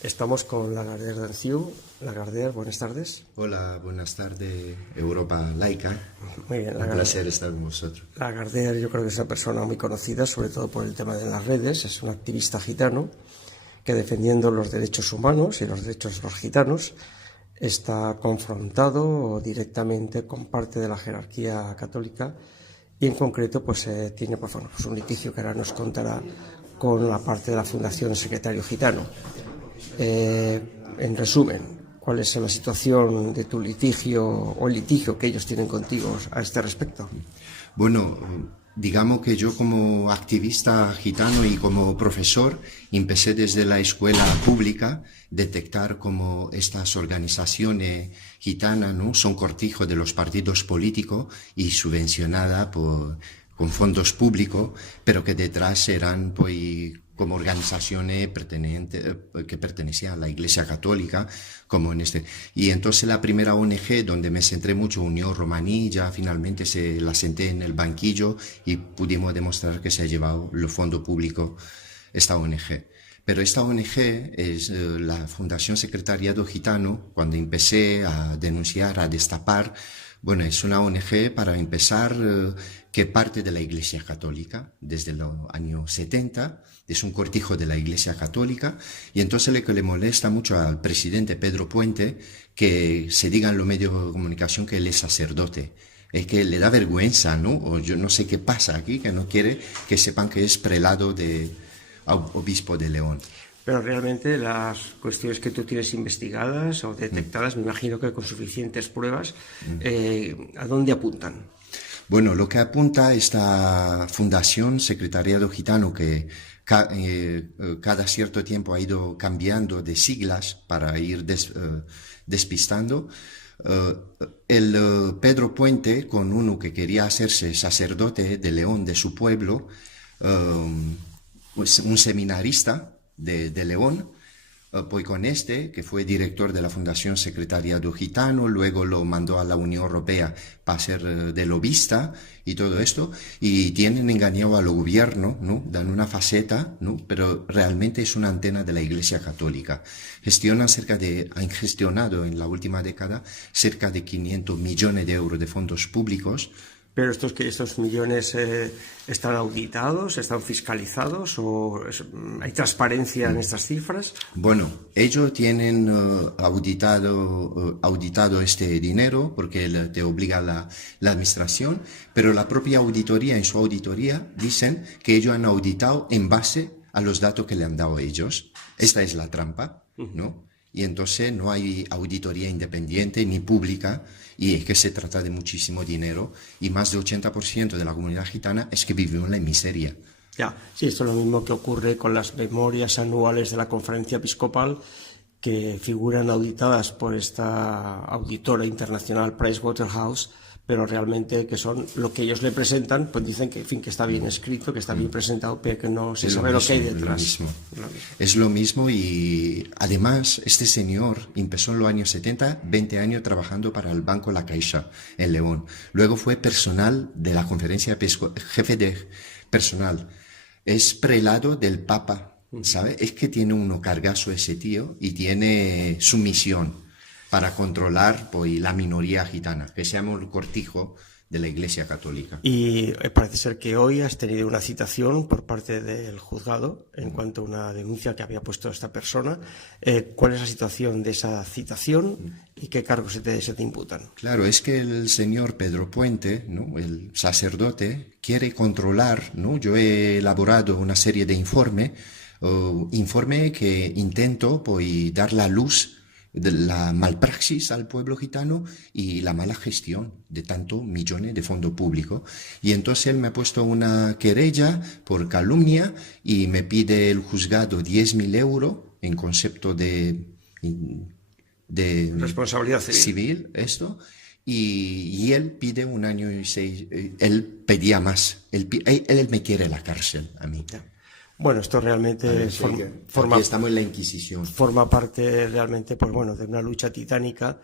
Estamos con Lagardère Danciu. Lagardère, buenas tardes. Hola, buenas tardes, Europa Laica. Muy bien, Un placer estar con vosotros. Lagardère, yo creo que es una persona muy conocida, sobre todo por el tema de las redes. Es un activista gitano que, defendiendo los derechos humanos y los derechos de los gitanos, está confrontado directamente con parte de la jerarquía católica y, en concreto, tiene pues un litigio que ahora nos contará con la parte de la Fundación Secretario Gitano. En resumen, ¿cuál es la situación de tu litigio o el litigio que ellos tienen contigo a este respecto? Bueno, digamos que yo como activista gitano y como profesor empecé desde la escuela pública detectar cómo estas organizaciones gitanas, ¿no?, son cortijo de los partidos políticos y subvencionadas con fondos públicos, pero que detrás eran pues como organizaciones que pertenecían a la Iglesia Católica, como en este. Y entonces la primera ONG donde me centré mucho, Unión Romaní, ya finalmente se la senté en el banquillo y pudimos demostrar que se ha llevado los fondos públicos esta ONG. Pero esta ONG es la Fundación Secretariado Gitano. Cuando empecé a denunciar, a destapar, bueno, es una ONG para empezar que parte de la Iglesia Católica desde los años 70, es un cortijo de la Iglesia Católica, y entonces lo que le molesta mucho al presidente Pedro Puente que se diga en los medios de comunicación que él es sacerdote. Es que le da vergüenza, ¿no? O yo no sé qué pasa aquí, que no quiere que sepan que es prelado de obispo de León. Pero realmente las cuestiones que tú tienes investigadas o detectadas, me imagino que con suficientes pruebas, ¿a dónde apuntan? Bueno, lo que apunta esta Fundación Secretariado Gitano, que cada cierto tiempo ha ido cambiando de siglas para ir despistando, el Pedro Puente, con uno que quería hacerse sacerdote de León, de su pueblo, pues un seminarista de León, pues con este, que fue director de la Fundación Secretariado Gitano, luego lo mandó a la Unión Europea para ser de lobista y todo esto, y tienen engañado al gobierno, ¿no? Dan una faceta, ¿no? Pero realmente es una antena de la Iglesia Católica. Han gestionado en la última década cerca de 500 millones de euros de fondos públicos. ¿Pero estos millones están auditados, están fiscalizados o hay transparencia en estas cifras? Bueno, ellos tienen auditado este dinero porque te obliga la administración, pero la propia auditoría, en su auditoría, dicen que ellos han auditado en base a los datos que le han dado ellos. Esta es la trampa, ¿no? Y entonces no hay auditoría independiente ni pública, y es que se trata de muchísimo dinero, y más del 80% de la comunidad gitana es que vive en la miseria. Ya, sí, esto es lo mismo que ocurre con las memorias anuales de la Conferencia Episcopal, que figuran auditadas por esta auditora internacional Pricewaterhouse, pero realmente que son lo que ellos le presentan, pues dicen que, en fin, que está bien escrito, que está bien presentado, pero que no se sabe lo que hay detrás. Es lo mismo, y además este señor empezó en los años 70, 20 años trabajando para el Banco La Caixa en León. Luego fue personal de la Conferencia Episcopal, jefe de personal. Es prelado del Papa, ¿sabe? Es que tiene uno cargazo ese tío y tiene su misión para controlar pues, la minoría gitana, que se llama el cortijo de la Iglesia Católica. Y parece ser que hoy has tenido una citación por parte del juzgado en cuanto a una denuncia que había puesto esta persona. ¿Cuál es la situación de esa citación y qué cargos se te imputan? Claro, es que el señor Pedro Puente, ¿no?, el sacerdote, quiere controlar, ¿no? Yo he elaborado una serie de informe que intento pues, dar la luz de la malpraxis al pueblo gitano y la mala gestión de tantos millones de fondos públicos. Y entonces él me ha puesto una querella por calumnia y me pide el juzgado 10.000 euros en concepto de responsabilidad civil, esto. Y él pide 1 año y 6, él pedía más, él me quiere en la cárcel a mí. Bueno, esto realmente estamos en la Inquisición. Forma parte realmente, pues bueno, de una lucha titánica,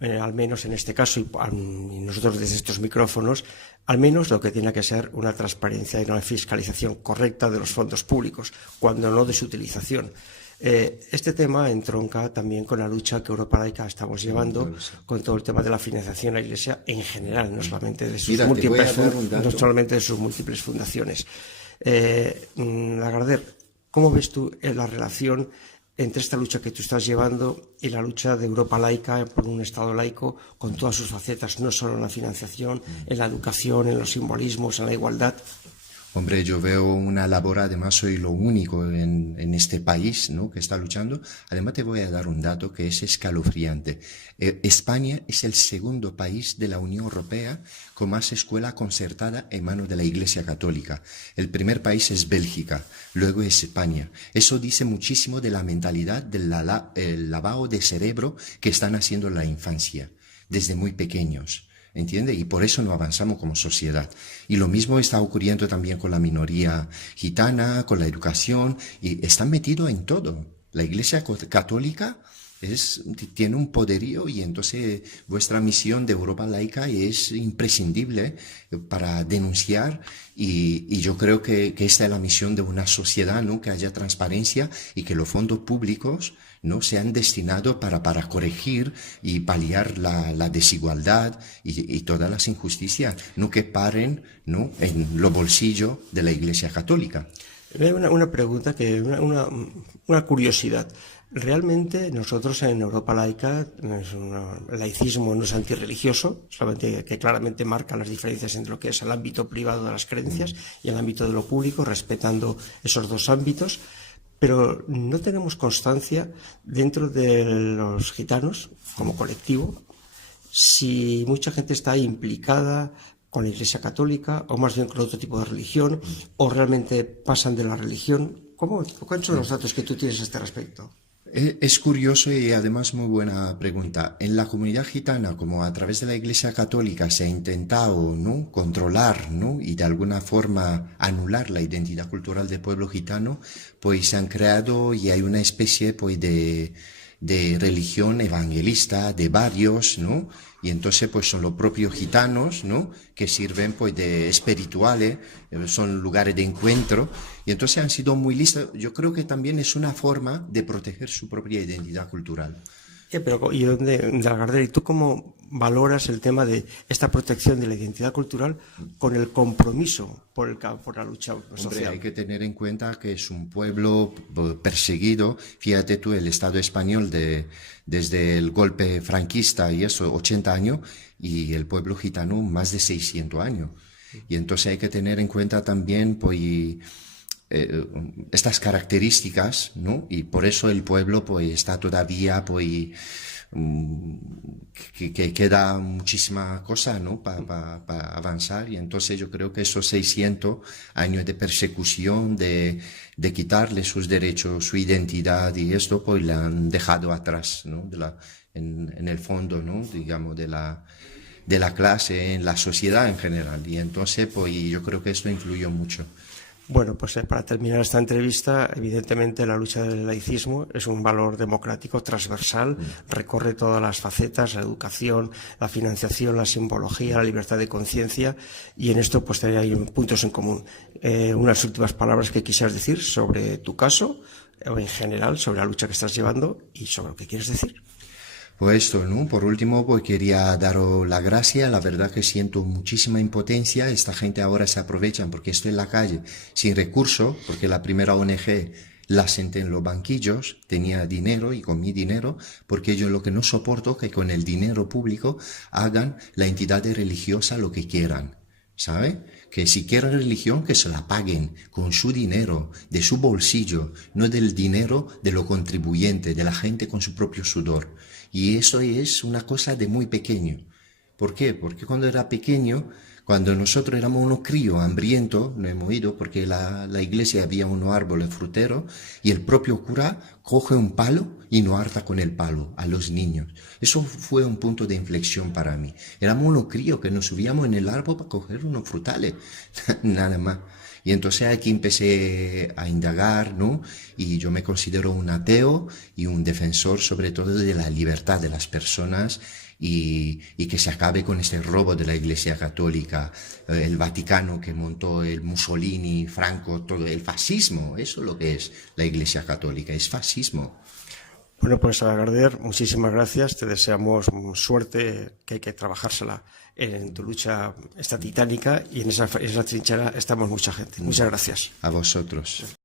al menos en este caso, y nosotros desde estos micrófonos, al menos lo que tiene que ser una transparencia y una fiscalización correcta de los fondos públicos, cuando no de su utilización. Este tema entronca también con la lucha que Europa Laica estamos llevando con todo el tema de la financiación de la Iglesia en general, no solamente de sus, múltiples fundaciones. Lagardère, ¿cómo ves tú la relación entre esta lucha que tú estás llevando y la lucha de Europa laica por un Estado laico con todas sus facetas, no solo en la financiación, en la educación, en los simbolismos, en la igualdad? Hombre, yo veo una labor, además soy lo único en este país, ¿no?, que está luchando. Además te voy a dar un dato que es escalofriante. España es el segundo país de la Unión Europea con más escuela concertada en manos de la Iglesia Católica. El primer país es Bélgica, luego es España. Eso dice muchísimo de la mentalidad, del lavado de cerebro que están haciendo en la infancia, desde muy pequeños. ¿Entiende? Y por eso no avanzamos como sociedad. Y lo mismo está ocurriendo también con la minoría gitana, con la educación, y están metidos en todo. La Iglesia Católica tiene un poderío, y entonces vuestra misión de Europa Laica es imprescindible para denunciar, y yo creo que esta es la misión de una sociedad, ¿no?, que haya transparencia y que los fondos públicos no sean destinados para corregir y paliar la desigualdad y todas las injusticias, no que paren, ¿no?, en los bolsillos de la Iglesia Católica. Una pregunta, una curiosidad. Realmente nosotros en Europa Laica, el laicismo no es antirreligioso, solamente que claramente marca las diferencias entre lo que es el ámbito privado de las creencias y el ámbito de lo público, respetando esos dos ámbitos. Pero no tenemos constancia dentro de los gitanos, como colectivo, si mucha gente está implicada con la Iglesia Católica o más bien con otro tipo de religión, o realmente pasan de la religión. ¿Cuáles son los datos que tú tienes a este respecto? Es curioso y además muy buena pregunta. En la comunidad gitana, como a través de la Iglesia Católica se ha intentado, ¿no?, controlar, ¿no?, y de alguna forma anular la identidad cultural del pueblo gitano, pues se han creado y hay una especie pues de religión evangelista de varios, ¿no? Y entonces pues son los propios gitanos, ¿no?, que sirven pues de espirituales, son lugares de encuentro, y entonces han sido muy listos. Yo creo que también es una forma de proteger su propia identidad cultural. ¿Y Lagardère, ¿y tú cómo valoras el tema de esta protección de la identidad cultural con el compromiso por la lucha social? Hombre, hay que tener en cuenta que es un pueblo perseguido. Fíjate tú, el Estado español desde el golpe franquista y eso, 80 años, y el pueblo gitano más de 600 años. Y entonces hay que tener en cuenta también pues estas características, ¿no? Y por eso el pueblo pues está todavía pues que queda muchísima cosa, ¿no?, para avanzar. Y entonces yo creo que esos 600 años de persecución, de quitarle sus derechos, su identidad y esto, pues le han dejado atrás, ¿no?, en el fondo, ¿no?, digamos, de la clase, en la sociedad en general. Y entonces pues yo creo que esto influyó mucho. Bueno, pues para terminar esta entrevista, evidentemente la lucha del laicismo es un valor democrático transversal, recorre todas las facetas, la educación, la financiación, la simbología, la libertad de conciencia, y en esto pues hay puntos en común. Unas últimas palabras que quisieras decir sobre tu caso, o en general sobre la lucha que estás llevando y sobre lo que quieres decir. Pues esto, ¿no? Por último, pues quería daros la gracia. La verdad que siento muchísima impotencia. Esta gente ahora se aprovechan porque estoy en la calle sin recursos, porque la primera ONG la senté en los banquillos, tenía dinero y con mi dinero, porque yo lo que no soporto es que con el dinero público hagan la entidad religiosa lo que quieran, ¿sabe? Que si quieren religión, que se la paguen con su dinero, de su bolsillo, no del dinero de los contribuyentes, de la gente con su propio sudor. Y eso es una cosa de muy pequeño. ¿Por qué? Porque cuando era pequeño, cuando nosotros éramos unos críos hambrientos, no hemos ido porque la iglesia había unos árboles fruteros y el propio cura coge un palo y nos harta con el palo a los niños. Eso fue un punto de inflexión para mí. Éramos unos críos que nos subíamos en el árbol para coger unos frutales, nada más. Y entonces aquí empecé a indagar, ¿no? Y yo me considero un ateo y un defensor sobre todo de la libertad de las personas y que se acabe con este robo de la Iglesia Católica, el Vaticano que montó el Mussolini, Franco, todo el fascismo. Eso es lo que es la Iglesia Católica, es fascismo. Bueno, pues Gardel, muchísimas gracias. Te deseamos suerte, que hay que trabajársela en tu lucha esta titánica, y en esa trinchera estamos mucha gente. Muchas gracias. A vosotros.